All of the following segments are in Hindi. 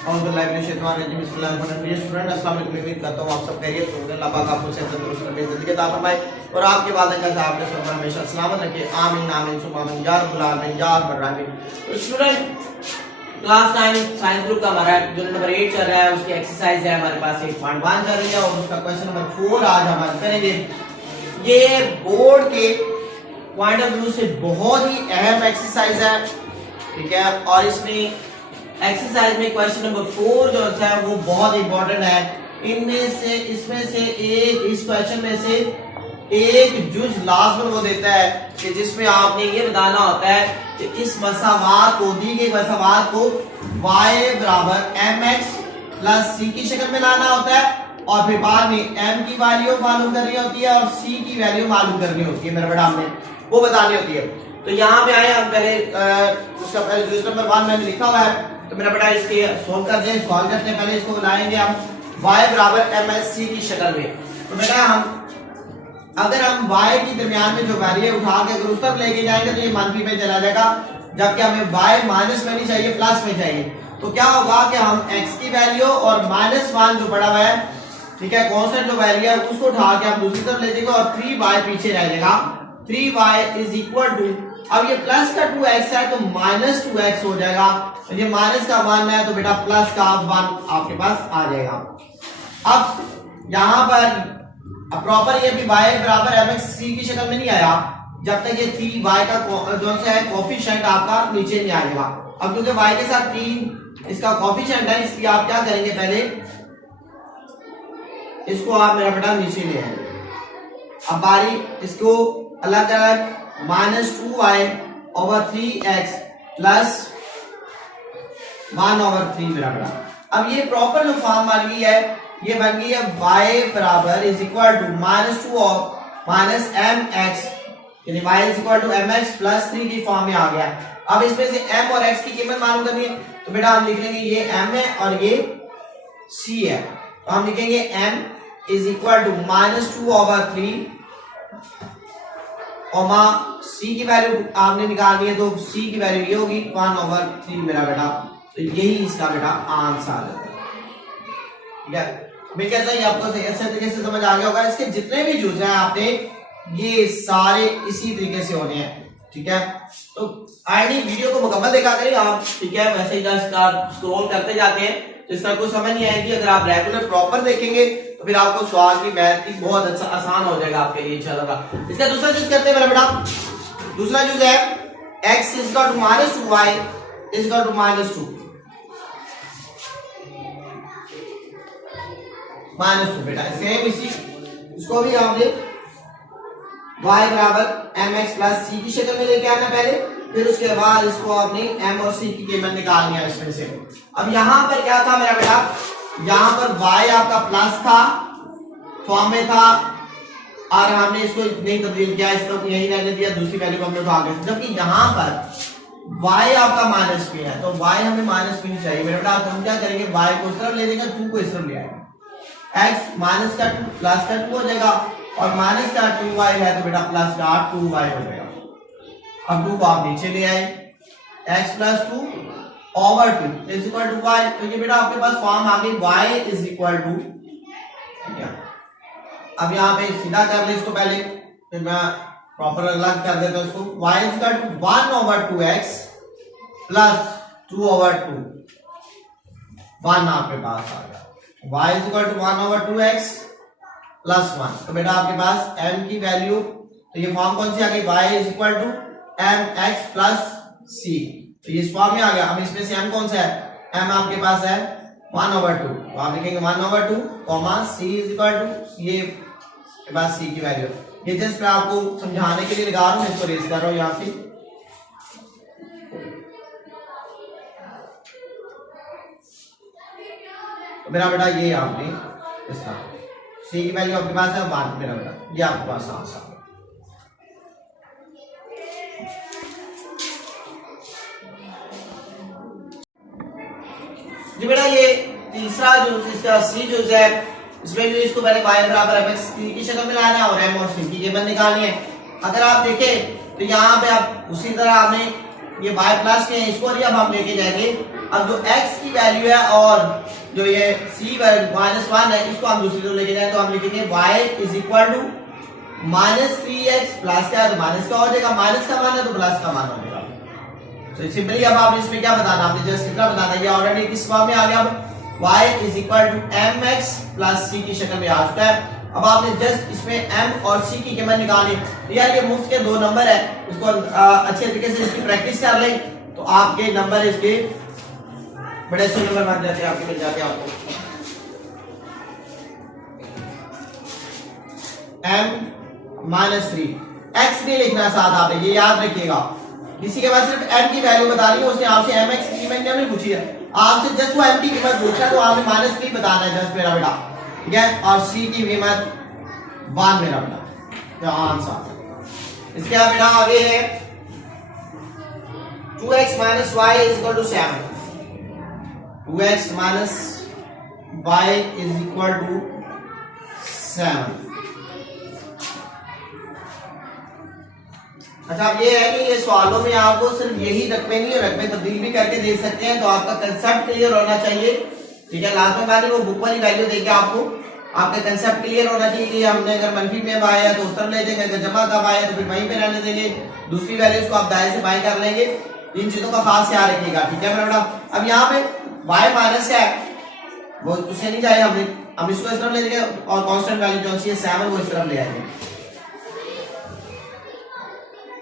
स्टूडेंट अस्सलाम वालेकुम, उम्मीद करता हूँ आप सब खैरियत से होंगे। अल्लाह पाक आपको सेहत तंदुरुस्ती रखे, जिंदगी अता फरमाए और आपके वालिदैन का आपके सब पर हमेशा सलामत रखे। आमीन आमीन सुम्मा आमीन या रब्बुल आलमीन या अरहमर राहिमीन। तो स्टूडेंट क्लास 9 साइंस ग्रुप का हमारा जो नंबर 8 चल रहा है, उसकी एक्सरसाइज है हमारे पास 8.1 चल रही है और उसका क्वेश्चन नंबर 4 आज हम करेंगे। ये बोर्ड के पॉइंट ऑफ व्यू से बहुत ही अहम एक्सरसाइज है, ठीक है। और इसमें एक्सरसाइज में क्वेश्चन नंबर 4 जो है वो बहुत इंपॉर्टेंट है। इसमें से एक इस क्वेश्चन में से एक जुज लाजमन वो देता है कि जिसमें आपने ये बताना होता है कि इस मसावात को, दी गई मसावात को y बराबर mx प्लस c की शक्ल में लाना होता है और फिर बाद में m की वैल्यू मालूम करनी होती है और c की वैल्यू मालूम करनी होती है। मेरे बेटा हमने वो बतानी होती है। तो यहाँ पे आए हम पहले उसका पहले जुज नंबर 1 मैंने लिखा हुआ है, तो मेरा बेटा इसके सॉल्व करते हैं। सॉल्व करते हैं पहले इसको बनाएंगे हम y बराबर mx c की शक्ल में। तो बेटा हम अगर हम y की दरमियान में जो वैल्यू उठा के अगर उस तरफ लेके जाएंगे तो ये मानफी में चला जाएगा, जबकि हमें y माइनस में नहीं चाहिए, प्लस में चाहिए। तो क्या होगा कि हम x की वैल्यू और -1 जो पड़ा हुआ है, ठीक है, कांस्टेंट जो वैल्यू है उसको उठा के हम दूसरी तरफ ले जाएंगे और 3y पीछे रह जाएगा। 3y इज इक्वल टू, अब ये प्लस का 2x है तो -2x हो जाएगा, ये माइनस का 1 है तो बेटा प्लस का 1 आपके पास आ जाएगा। अब यहाँ पर अब प्रॉपर ये भी y बराबर mx c की शक्ल में नहीं आया जब तक ये 3y का जो है कोफिशिएंट आपका नीचे नहीं आएगा। अब क्योंकि y के साथ 3 इसका कोफिशिएंट है, इसलिए आप क्या करेंगे, पहले इसको आप मेरा बेटा नीचे ले आएंगे। अब बारी इसको अलग अलग -2y over 3x plus 1 over 3 मेरा बेटा। अब ये प्रॉपर जो फॉर्म बन गई है, ये बन गई है y बराबर is equal to -2 of -mx, यानी y is equal to mx plus 3 की फॉर्म में आ गया। अब इसमें से m और x की कीमत मालूम करनी है, तो बेटा हम लिख लेंगे ये m है और ये c है। तो हम लिखेंगे m is equal to -2 over 3 comma c की वैल्यू आपने निकालनी है, तो c की वैल्यू ये होगी 1 ओवर 3 मेरा बेटा। तो यही इसका बेटा आंसर है, ठीक है। मैं कहता हूं आपको अच्छे तरीके से समझ आ गया होगा। इसके जितने भी जूस हैं आपने ये सारे इसी तरीके से होने हैं, ठीक है। तो आईडी वीडियो को मुकम्मल देखा करिए आप, ठीक है। वैसे ही जस्ट स्क्रॉल करते जाते हैं तो इसका कुछ समझ नहीं आएगी। अगर आप रेगुलर प्रॉपर देखेंगे तो फिर आपको सवाल की मैथ की बहुत अच्छा आसान हो जाएगा आपके लिए, इंशाल्लाह। इसका दूसरा जूस करते हैं मेरा बेटा। दूसरा जूस है x is equal to -2y is equal to -2 -2 बेटा। सेम इसी इसको भी आपने y बराबर mx प्लस c की शक्ल में लेके आना पहले, फिर उसके बाद इसको आपने m और c की कीमत निकालनी है इसमें से। अब यहाँ पर क्या था मेरा बेटा, यहाँ पर y आपका प्लस था, फॉर्म में था और हमने इसको नहीं तब्दील किया, इसको यही रहने दिया, दूसरी वैल्यू को हमने उठा के, जबकि यहाँ पर y आपका माइनस में है तो y हमें माइनस में नहीं चाहिए मेरा बेटा। तो हम क्या करेंगे, y को इस तरफ ले जाएंगे, 2 को इस तरफ ले आएंगे, x माइनस का 2 प्लस का 2 हो जाएगा और माइनस का 2y है तो बेटा प्लस का 2y हो जाएगा। अब 2 को आप नीचे ले आए, x plus 2 over 2 is equal to y। तो ये बेटा आपके पास फॉर्म आ गई y इज इक्वल टू, ठीक है। अब यहाँ पे सीधा कर ले इसको पहले, फिर मैं प्रॉपर अलग कर देता हूँ इसको। y is equal to 1 over 2x plus 2 over 2 1 आपके पास आ गया। y is equal to 1 over 2x plus 1। तो बेटा आपके पास m की वैल्यू, तो ये फॉर्म कौन सी आ गई, y is equal to mx plus c। तो ये इस फॉर्म में आ गया। अब इसमें से m कौन सा है, m आपके पास है 1 ओवर 2, तो आप लिखेंगे 1 over 2 comma c is equal to, ये के पास c की वैल्यू। ये जस्ट मैं आपको समझाने के लिए लगा रहा हूँ, इसको रेज कर रहा हूँ यहाँ से। तो मेरा बेटा ये आपने इसका c की वैल्यू आपके पास है 1 मेरा बेटा, ये आपके पास आंसर। जी बेटा ये तीसरा जो इसका c जो है, इसमें भी इसको पहले y बराबर mx की शक्ल में लाना है और m और c की कीमत निकालनी है। अगर आप देखें तो यहाँ पे आप उसी तरह आपने ये y प्लस के इसको अब हम लेके जाएंगे अब जो x की वैल्यू है और जो ये c -1 है इसको हम दूसरी तरफ लेके जाए तो हम लिखेंगे y is equal to -3x plus क्या है तो माइनस का हो जाएगा, माइनस का मान है तो प्लस का मान हो जाएगा। तो सिंपली अब आपने इसमें क्या बताना, आपने जस्ट कितना बताना, ये ऑलरेडी किस फॉर्म में आ गया, अब y is equal to mx plus c की शक्ल में आ चुका है। अब आपने जस्ट इसमें m और c की कीमत निकाली। यार ये मुफ्त के दो नंबर है, इसको अच्छे तरीके से इसकी प्रैक्टिस कर लें तो आपके नंबर इसके बड़े अच्छे नंबर बन जाते हैं, आपके मिल जाते हैं आपको। m-3 x नहीं लिखना साथ, आपने ये याद रखिएगा। किसी के पास सिर्फ m की वैल्यू बतानी है, उसने आपसे mx की कीमत नहीं पूछी है, आपसे जस्ट वो m की कीमत पूछा है तो आपने -3 बताना है जस्ट मेरा बेटा, ठीक है। और c की कीमत 1 मेरा बेटा, आंसर। इसके बाद बेटा आगे है 2x - y = 7। 2x - y = 7। अच्छा अब ये है कि ये सवालों में आपको सिर्फ यही रकबे नहीं है, रकबे तब्दील भी करके दे सकते हैं, तो आपका कंसेप्ट क्लियर होना चाहिए, ठीक है। लास्ट में मैंने वो बुक वाली वैल्यू देके आपको आपका कंसेप्ट क्लियर होना चाहिए कि हमने अगर मनफी में आया तो उस तरफ ले जाएंगे, अगर जमा कब आया तो फिर वहीं पे रहने देंगे, दूसरी वैल्यूज को आप दाएं से बाएं कर लेंगे। इन चीजों का खास ख्याल रखिएगा, ठीक है मेरा बेटा। अब यहाँ पे y माइनस क्या है वो उससे नहीं जाए, हम इसको इस तरफ ले जाएंगे और कांस्टेंट वैल्यू जो है 7 वो इस तरफ ले आएंगे।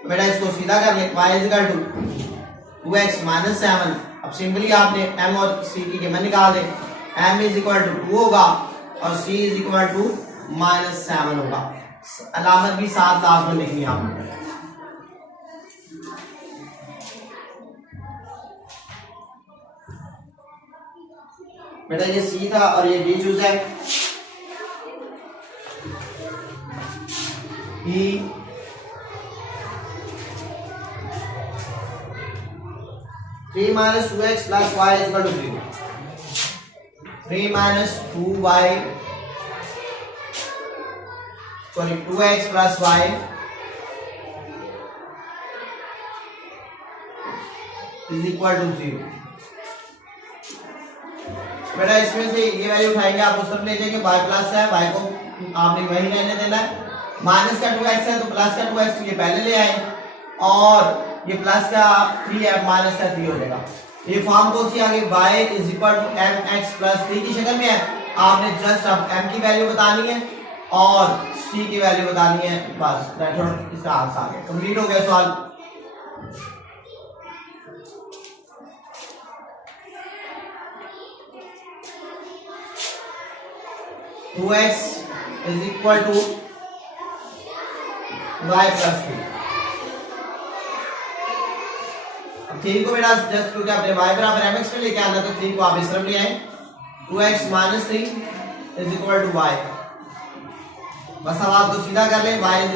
बेटा इसको सीधा कर ले, y = 2x - 7। अब सिंपली आपने m और c की कीमत निकाल दे, m = 2 होगा और c = -7 होगा। अलामत भी साथ लास्ट में लिखनी है आपने। बेटा ये c था और ये d चूज है, e 3 - 2x + y = 0। 3 - 2x + y = 0। बेटा इसमें से ये वैल्यू उठाएंगे आप उस तरफ ले जाएंगे, y प्लस है, y को आपने वहीं रहने देना है। माइनस का 2x है तो प्लस का 2x ये पहले ले आए और ये प्लस का 3 है, माइनस का 3 हो जाएगा। ये फॉर्म कौन सी आ गई, y = mx + 3 की शक्ल में है। आपने जस्ट अब m की वैल्यू बतानी है और c की वैल्यू बतानी है, बस मेथड इसका आंसर आ गया, कंप्लीट हो गया सवाल। Two X is equal to y + 3। अब 3 को बेटा जस्ट क्योंकि आपने y = mx में लेके आना तो 3 को आप इस तरफ ले आए, 2x - 3 = y। बस अब आप तो सीधा कर ले, y =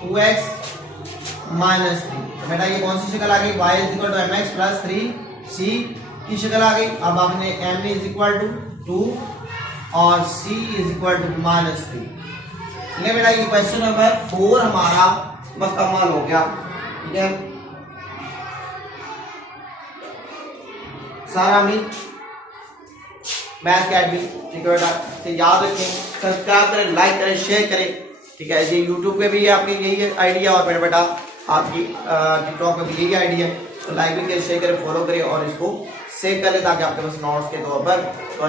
2x - 3। तो बेटा ये कौन सी शक्ल आ गई, y = mx + 3c की शक्ल आ गई। अब आपने m = 2 और c = -3। ठीक है बेटा, ये क्वेश्चन नंबर 4 हमारा मुकम्मल हो गया, ठीक है। सारा मैथ अकेडमी, ठीक है बेटा, तो याद रखें, सब्सक्राइब करें, लाइक करें, शेयर करें, ठीक है। ये यूट्यूब पे भी आपकी यही आइडिया और मेरा बेटा आपकी टिकटॉक पे भी यही आइडिया है, तो लाइक भी करें, शेयर करें, फॉलो करें और इसको सेव कर ले ताकि आपके पास नोट्स के तौर पर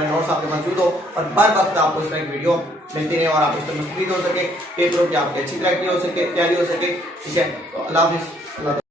नोट्स आपके मौजूद हो और बर वक्त आपको इस तरह की वीडियो मिलती रहे और आप इससे मुस्तफीद हो सके, पेपरों की आपकी अच्छी तैयारी हो सके, ठीक है। तो अल्लाह हाफिज़।